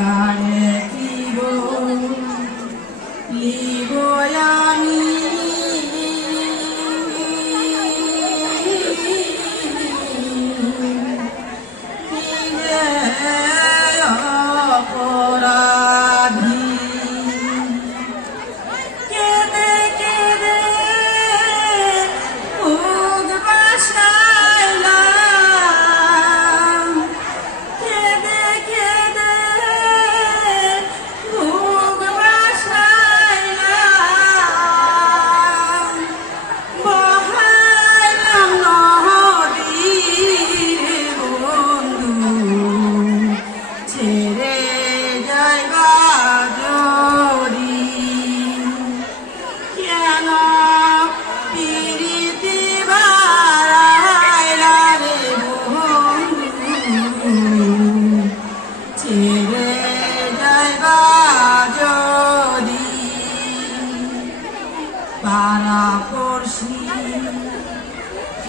God. করছি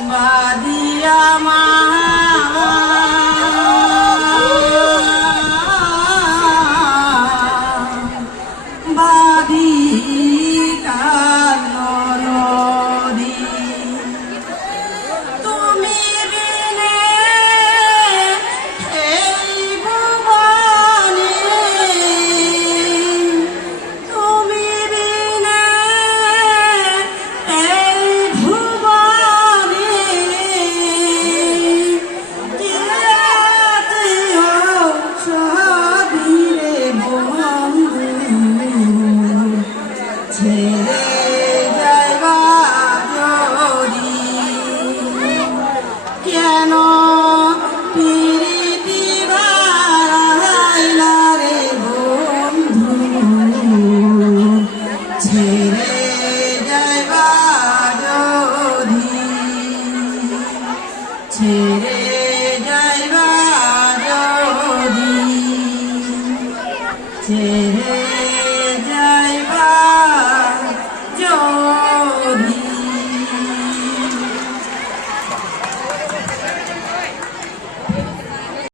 বাদিয়া মা